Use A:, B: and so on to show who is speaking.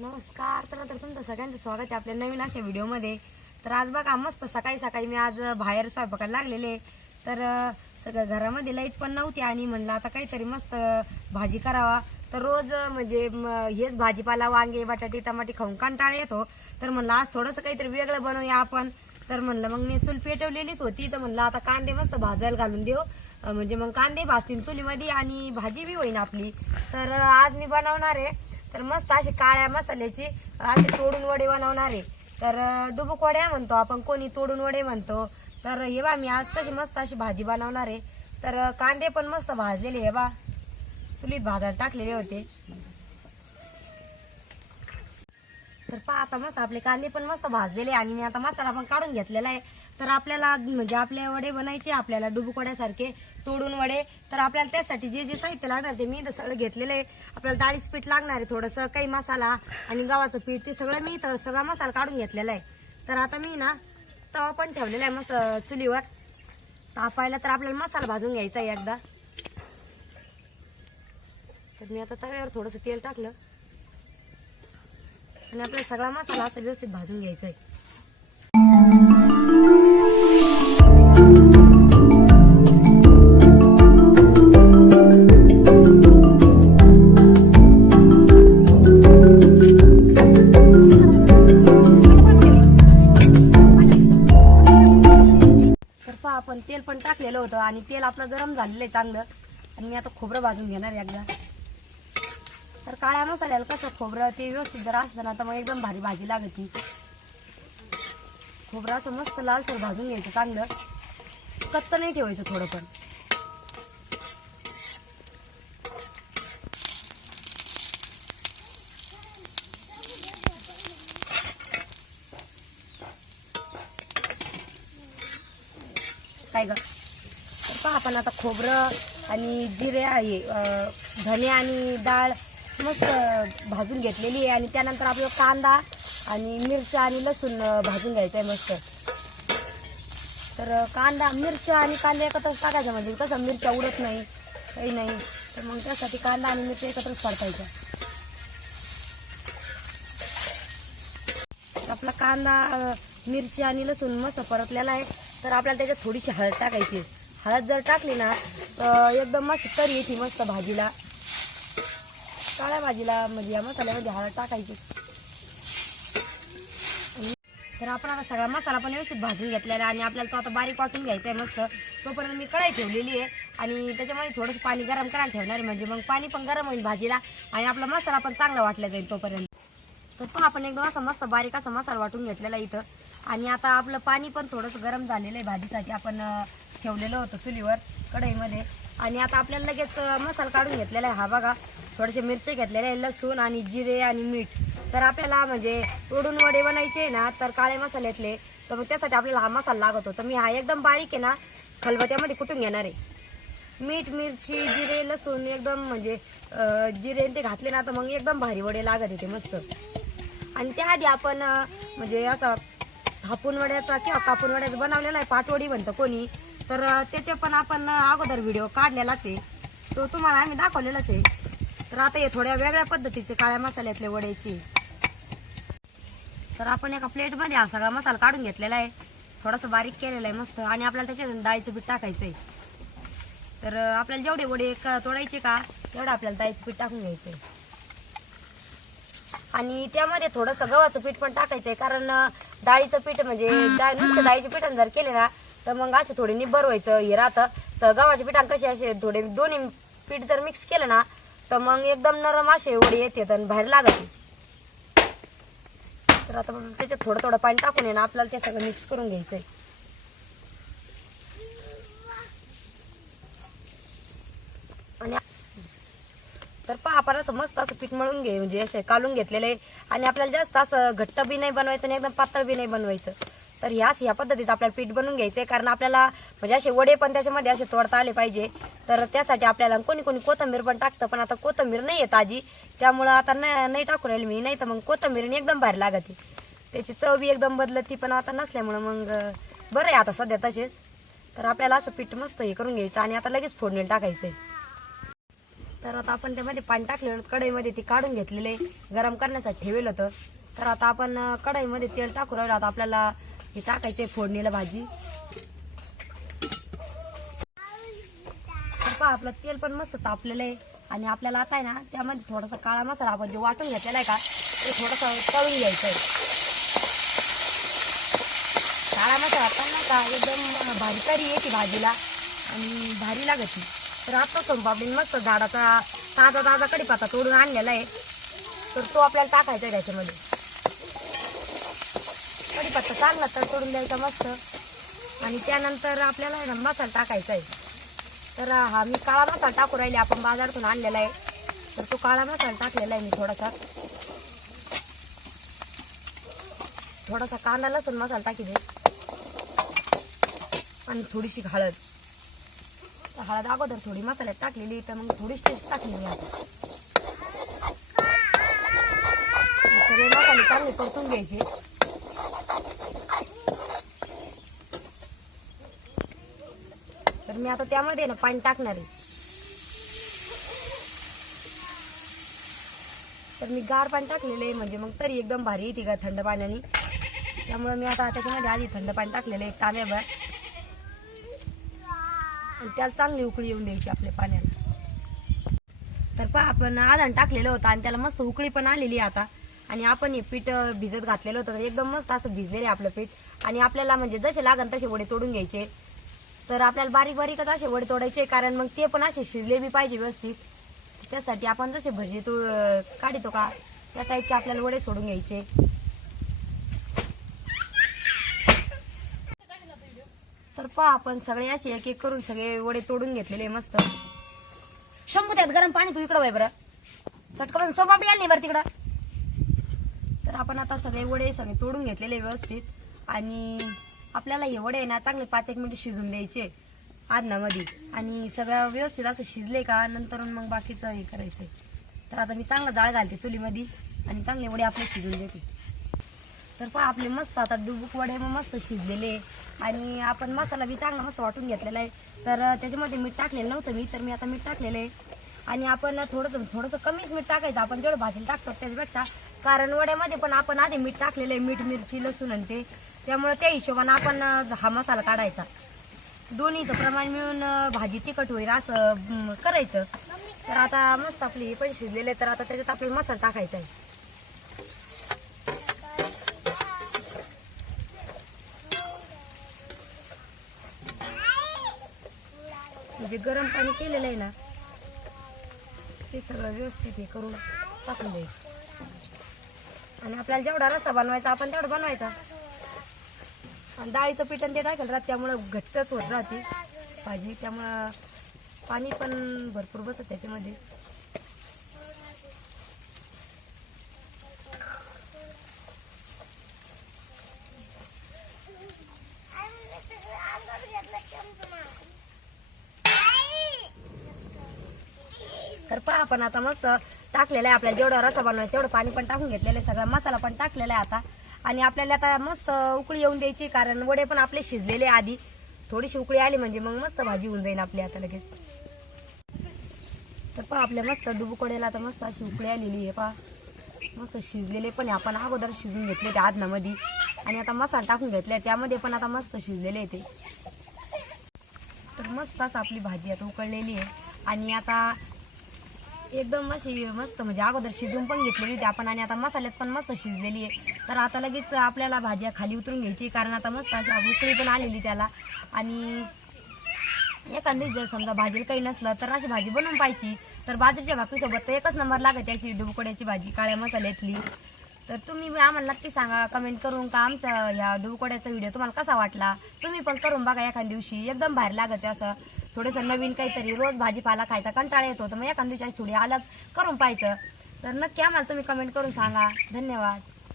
A: नमस्कार चला तर तुमचं सगळ्यांचं स्वागत आहे आपल्या नवीन अशा व्हिडिओमध्ये. तर आज बघा मस्त सकाळी सकाळी मी आज बाहेर स्वयंपाकाला लागलेले तर सगळं घरामध्ये लाइट पण नव्हती आणि म्हणलं आता काहीतरी मस्त भाजी करावा. तर रोज म्हणजे हेच भाजीपाला वांगे बटाटे टमाटे खाऊन कंटाळा येतो. तर म्हणलं आज थोडंसं काहीतरी वेगळं बनवूया आपण. तर म्हणलं मग मी चूल पेटवलेलीच होती. तर म्हणलं आता कांदे मस्त भाजायला घालून देऊ. म्हणजे मग कांदे भाजतील चुलीमध्ये आणि भाजी बी होईन आपली. तर आज मी बनवणार आहे. तर मस्त अशी काळ्या मसाल्याची असे तोडून वडे बनवणार आहे. तर अं, डुबुक वड्या म्हणतो आपण कोणी तोडून वडे म्हणतो. तर हे बा मी आज तशी मस्त अशी भाजी बनवणार आहे. तर कांदे पण मस्त भाजलेले हे बा. चुलीत भाजायला टाकलेले होते. तर पहा आता मस्त आपले कांदे पण मस्त भाजलेले आणि मी आता मसाला पण काढून घेतलेला आहे. तर आपल्याला म्हणजे आपले वडे बनायचे आपल्याला डुबुक वड्यासारखे. तोडून वडे. तर आपल्याला त्यासाठी जे जे साहित्य लागणार ते मी सगळं घेतलेलं आहे. आपल्याला डाळीचं पीठ लागणार आहे थोडंसं काही मसाला आणि गव्हाचं पीठ ते सगळं मी इथं सगळा मसाला काढून घेतलेला आहे. तर आता मी ना तवा पण ठेवलेला आहे मग चुलीवर. तापायला तर आपल्याला मसाला भाजून घ्यायचा आहे एकदा. तर मी आता तव्यावर थोडंसं तेल टाकलं. आणि आपल्याला सगळा मसाला असा व्यवस्थित भाजून घ्यायचा आहे. होतं आणि तेल आपलं गरम झालेलं आहे चांगलं. आणि मी आता खोबरं भाजून घेणार आहे एकदा. तर काळ्या मसाल्याला कसं खोबरं ते व्यवस्थित जर असतं ना तर मग एकदम भारी भाजी लागते. खोबरं असं मस्त लालसर भाजून घ्यायचं चांगलं. कच्चं नाही ठेवायचं थोडं पण काय ग? तर पहा आपण आता खोबरं आणि जिरे आहे धने आणि डाळ मस्त भाजून घेतलेली आहे. आणि त्यानंतर आपला कांदा आणि मिरच्या आणि लसूण भाजून घ्यायचं आहे मस्त. तर कांदा मिरच्या आणि कांदा एकत्र टाकायचं म्हणजे कसं मिरच्या उडत नाही काही नाही. तर मग त्यासाठी कांदा आणि मिरच्या एकत्रच परतायच्या. आपला कांदा मिरची आणि लसूण मस्त परतलेला आहे. तर आपल्याला त्याच्यात थोडीशी हळद टाकायची हळद जर टाकली ना तर एकदम मस्त तरी येते मस्त भाजीला. काळ्या भाजीला म्हणजे या मसाल्यामध्ये हळद टाकायची. तर आपण आता सगळा मसाला पण व्यवस्थित भाजून घेतलेला आणि आपल्याला तो आता बारीक वाटून घ्यायचा आहे मस्त. तोपर्यंत मी कढाई ठेवलेली आहे आणि त्याच्यामध्ये थोडंसं पाणी गरम करायला ठेवणार आहे म्हणजे मग पाणी पण गरम होईल भाजीला आणि आपला मसाला पण चांगला वाटला जाईल तोपर्यंत. तर पण आपण एकदम असा मस्त बारीक असा मसाला वाटून घेतलेला इथं. आणि आता आपलं पाणी पण थोडंसं गरम झालेलं आहे भाजीसाठी. आपण ठेवलेलं होतं चुलीवर कढईमध्ये. आणि आता आपल्याला लगेच मसाला काढून घेतलेला आहे हा बघा. थोडेसे मिरचे घेतलेले आहे लसूण आणि जिरे आणि मीठ. तर आपल्याला म्हणजे तोडून वडे बनायचे ना तर काळे मसाल्यातले. तर मग त्यासाठी आपल्याला हा मसाला लागत होता. मी हा एकदम बारीक आहे ना खलबत्यामध्ये कुटून घेणार आहे? मीठ मिरची जिरे लसूण एकदम म्हणजे जिरे ते घातले ना तर मग एकदम भारी वडे लागत येते मस्त. आणि त्याआधी आपण म्हणजे असं थापून वड्याचा किंवा कापून वड्याचा बनवलेला आहे पाटवडी म्हणतं कोणी. तर त्याचे पण आपण अगोदर व्हिडिओ काढलेलाच आहे. तो तुम्हाला आम्ही दाखवलेलाच आहे. तर आता हे थोड्या वेगळ्या पद्धतीचे काळ्या मसाल्यातले वड्याची. तर आपण एका प्लेटमध्ये हा सगळा मसाला काढून घेतलेला आहे. थोडासा बारीक केलेला आहे मस्त. आणि आपल्याला त्याच्यात डाळीचं पीठ टाकायचं आहे. तर आपल्याला जेवढे वडे तोडायचे का तेवढं आपल्याला डाळीचं पीठ टाकून घ्यायचं आहे. आणि त्यामध्ये थोडंसं गव्हाचं पीठ पण टाकायचंय कारण डाळीचं पीठ म्हणजे नुसतं डाळीच्या पिठानं जर केले ना तर मग असे थोडे निब्बर व्हायचं हे राहतं. तर गव्हाच्या पिठान कसे असे थोडे दोन्ही पीठ जर मिक्स केलं ना तर मग एकदम नरम असे वडी येते आणि बाहेर लागते तर आता त्याच्यात थोडं थोडं पाणी टाकून आहे ना आपल्याला ते सगळं मिक्स करून घ्यायचंय आणि तर पहा आपण असं मस्त असं पीठ मळून घे म्हणजे असे कालून घेतलेले आहे. आणि आपल्याला जास्त असं घट्ट बी नाही बनवायचं आणि एकदम पातळ बी नाही बनवायचं. तर ह्याच ह्या पद्धतीचं आपल्याला पीठ बनवून घ्यायचंय. कारण आपल्याला म्हणजे असे वडे पण त्याच्यामध्ये असे तोडता आले पाहिजे. तर त्यासाठी आपल्याला कोणी कोणी कोथंबीर पण टाकतं पण आता कोथंबीर नाही आहे ताजी त्यामुळं आता नाही नाही टाकू राहील मी नाही तर मग कोथंबीर एकदम भारी लागते. त्याची चव बी एकदम बदलती पण आता नसल्यामुळं मग बरं आहे आता सध्या तसेच. तर आपल्याला असं पीठ मस्त हे करून घ्यायचं आणि आता लगेच फोडणीला टाकायचंय. तर आता आपण त्यामध्ये पाणी टाकलेलं कढईमध्ये ती काढून घेतलेले गरम करण्यासाठी ठेवलं होतं. तर आता आपण कढईमध्ये तेल टाकू राहिलो. आता आपल्याला हे टाकायचं फोडणीला भाजी. तर पहा आपलं तेल पण मस्त तापलेलं आहे. आणि आपल्याला आता आहे ना त्यामध्ये थोडासा काळा मसाला आपण जे वाटून घेतलेला आहे का ते थोडासा तळून घ्यायचं आहे. काळा मसाला पण ना का एकदम भारी तरी येते भाजीला. आणि भारी लागते तर आता सोनपापडी मस्त झाडाचा ताजा ताजा कडीपाता तोडून आणलेला आहे. तर तो आपल्याला टाकायचा आहे त्याच्यामध्ये. कडीपत्ता चांगला तर तोडून द्यायचा मस्त. आणि त्यानंतर आपल्याला आहे ना मसाला टाकायचा आहे. तर हा मी काळा मसाला टाकू राहिले. आपण बाजारातून आणलेला आहे. तर तो काळा मसाला टाकलेला आहे मी थोडासा. थोडासा कांदा लसूण मसाला टाकी दे. आणि थोडीशी हळद. हळद अगोदर थोडी मसाल्यात टाकलेली तर मग थोडीशी टेस्ट टाकली मी आता. सगळे मसाले चांगले परतून घ्यायचे. मी आता त्यामध्ये ना पाणी टाकणार आहे. तर मी गार पाणी टाकलेलं आहे म्हणजे मग तरी एकदम भारी येते का थंड पाण्याने. त्यामुळे मी आता त्याच्यामध्ये आधी थंड पाणी टाकलेलं आहे तांब्यावर. आणि त्याला चांगली उकळी येऊन द्यायची आपल्या पाण्याला. तर पहा आपण आधान टाकलेलं होतं आणि त्याला मस्त उकळी पण आलेली आहे आता. आणि आपण हे पीठ भिजत घातलेलं होतं तर एकदम मस्त असं भिजलेलं आहे आपलं पीठ. आणि आपल्याला म्हणजे जसे लागन तसे वडे तोडून घ्यायचे. तर आपल्याला बारीक बारीकच असे वडे तोडायचे कारण मग ते पण असे शिजले बी पाहिजे व्यवस्थित. त्यासाठी आपण जसे भजी तो काढतो का त्या टाईपचे आपल्याला वडे सोडून घ्यायचे. तर पहा आपण सगळे असे एक एक करून सगळे वडे तोडून घेतलेले आहे मस्त. शंभू त्यात गरम पाणी तू इकडं वय बरं. चटकन बी आली नाही बरं तिकडं. तर आपण आता सगळे वडे सगळे तोडून घेतलेले आहे व्यवस्थित. आणि आपल्याला हे वडे आहे ना चांगले पाच एक मिनिट शिजून द्यायचे आदनामध्ये. आणि सगळं व्यवस्थित असं शिजले का नंतर मग बाकीचं हे करायचंय. तर आता मी चांगला जाळ घालते चुलीमध्ये आणि चांगले वडे आपले शिजून देते. तर पहा आपले मस्त आता डुबुक वडे मग मस्त शिजलेले. आणि आपण मसाला बी चांगला मस्त वाटून घेतलेला आहे. तर त्याच्यामध्ये मीठ टाकलेलं नव्हतं मी तर मी आता मीठ टाकलेलं आहे. आणि आपण थोडंसं थोडंसं कमीच मीठ टाकायचं. आपण जेवढं भाजीला टाकतो त्याच्यापेक्षा कारण वड्यामध्ये पण आपण आधी मीठ टाकलेलं आहे. मीठ मिरची लसूण आणि ते. त्यामुळे त्या हिशोबानं आपण हा मसाला काढायचा. दोन्हीचं प्रमाण मिळून भाजी तिखट होईल असं करायचं. तर आता मस्त आपली हे पण शिजलेले तर आता त्याच्यात आपल्याला मसाला टाकायचा आहे. म्हणजे गरम पाणी केलेलं आहे ना ते सगळं व्यवस्थित हे करून टाकून द्यायचं. आणि आपल्याला जेवढा रस्सा बनवायचा आपण तेवढा बनवायचा. आणि डाळीचं पीठ आणि ते टाकेल राहत. त्यामुळं घट्टच होत राहते. भाजी त्यामुळं पाणी पण भरपूर बसत त्याच्यामध्ये. तर पहा आपण आता मस्त टाकलेलं आहे आपल्याला जेवढा रसा बनवायचा तेवढं पाणी पण टाकून घेतलेलं आहे. सगळा मसाला पण टाकलेला आहे आता. आणि आपल्याला आता मस्त उकळी येऊन द्यायची कारण वडे पण आपले शिजलेले आधी. थोडीशी उकळी आली म्हणजे मग मस्त भाजी होऊन जाईल आपली आता लगेच. तर पहा आपल्या मस्त डुबुक तर आता मस्त अशी उकळी आलेली आहे पहा. मस्त शिजलेले पण आपण अगोदर शिजून घेतले ते आदनामध्ये आणि आता मसाला टाकून घेतले त्यामध्ये पण आता मस्त शिजलेले ते. तर मस्त असं आपली भाजी आता उकळलेली आहे. आणि आता एकदम अशी मस्त म्हणजे अगोदर शिजून पण घेतलेली होती आपण आणि आता मसाल्यात पण मस्त शिजलेली आहे. तर आता लगेच आपल्याला भाज्या खाली उतरून घ्यायची कारण आता मस्त अशा उकळी पण आलेली त्याला. आणि एखादी जर समजा भाजीला काही नसलं तर अशी भाजी बनवून पाहिजे तर बाजरीच्या भाकरीसोबत तर एकच नंबर लागत अशी डुबकोड्याची भाजी काळ्या मसाल्यातली. तर तुम्ही आम्हाला नक्की सांगा कमेंट करून का आमच्या ह्या डुबकोड्याचा व्हिडिओ तुम्हाला कसा वाटला? तुम्ही पण करून बघा एखाद्या दिवशी एकदम बाहेर लागत असं. थोडंसं नवीन काहीतरी रोज भाजीपाला खायचा कंटाळा येतो तर मग एखाद्या दिवशी थोडी अलग करून पाहायचं. तर नक्की आम्हाला तुम्ही कमेंट करून सांगा. धन्यवाद.